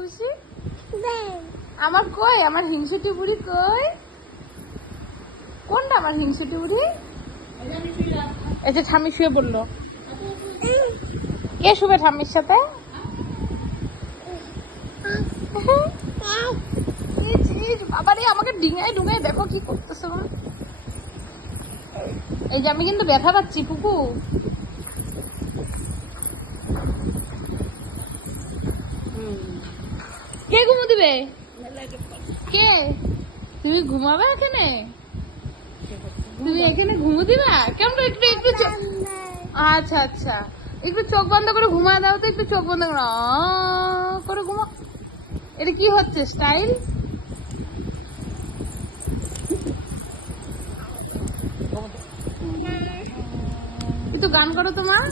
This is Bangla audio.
খুশি? আমার কই, আমার হিংসুটি বুড়ি কই? কোনটা আমার হিংসুটি বুড়ি? এই যে ঠাম্মি শুয়ে পড়লো। কে শুবে ঠাম্মির সাথে? বাবারে আমাকে ডিঙায় ডুঙায় দেখো কি করতেছে। এই যে আমি কিন্তু ব্যথা পাচ্ছি পুকু। কে ঘুমো দিবে? কে? তুমি ঘুমাবে এখানে? তুমি এখানে ঘুমো দিবা? কেমন একটু একটু আচ্ছা আচ্ছা, একটু চোখ বন্ধ করে ঘুমা দাও তো, একটু চোখ বন্ধ করে ঘুমা। এটা কি হচ্ছে স্টাইল? একটু গান করো তোমার।